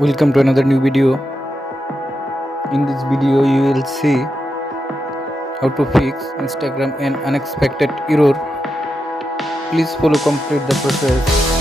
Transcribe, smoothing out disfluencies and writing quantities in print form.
Welcome to another new video. In this video you will see how to fix Instagram an unexpected error. Please follow complete the process.